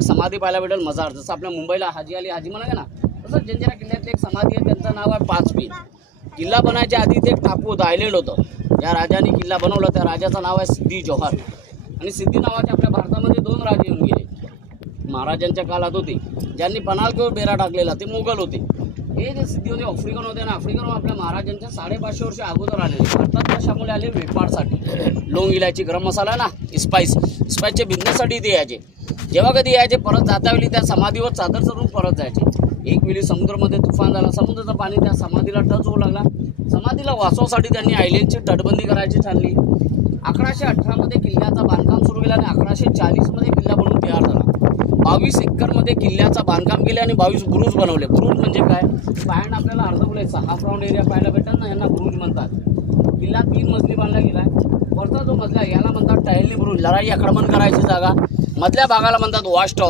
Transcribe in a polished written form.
एक समाधी पाहायला भेटेल मजार, जसं आपल्या मुंबईला हाजी अली हाजी म्हणा ना, तसंच जंजिरा किल्ल्यातली एक समाधी आहे, त्यांचं नाव आहे 5 पीर. किल्ला बनायच्या आधी ते एक टापू होतं, आयलंड होतं. ज्या राजाने किल्ला बनवला त्या राजाचं नाव आहे सिद्दी जोहर. आणि सिद्दी नावाचे आपल्या भारतामध्ये 2 राजे येऊन गेले, महाराजांच्या काळात होते. ज्यांनी पनालकीवर बेरा टाकलेला ते मोगल होते. हे जे सिद्धी होते आफ्रिकन होते ना, आफ्रिकन आपल्या महाराजांच्या 550 वर्ष अगोदर आलेले. भारतात कशामुळे आले? वेपारसाठी. लोंग, इलायची, गरम मसाला ना, स्पाइसचे बिझनेससाठी ते यायचे. जेव्हा कधी यायचे परत जाता वेळी त्या समाधीवर चादर चढून परत जायचे. एक वेळी समुद्रामध्ये तुफान झाला, समुद्राचं पाणी त्या समाधीला टच होऊ लागला. समाधीला वाचवण्यासाठी त्यांनी आयलँडची तटबंदी करायची ठरली. 1118 मध्ये किल्ल्याचं बांधकाम सुरू केलं आणि 1140 मध्ये किल्ला बनवून तयार झाला. 22 एकरमध्ये किल्ल्याचं बांधकाम केले आणि 22 बुरुज बनवले. बुरुज म्हणजे काय? पॅन्ट आपल्याला अर्ध बोलायचं हाफ राऊंड एरिया पाहायला भेटत ना, यांना बुरुज म्हणतात. किल्ला 3 मजली बांधला गेला आहे. वरचा जो मजला याला म्हणतात टहलनी बुरुज, लढाई आक्रमण करायची जागा. मधल्या भागाला म्हणतात वॉच टॉवर.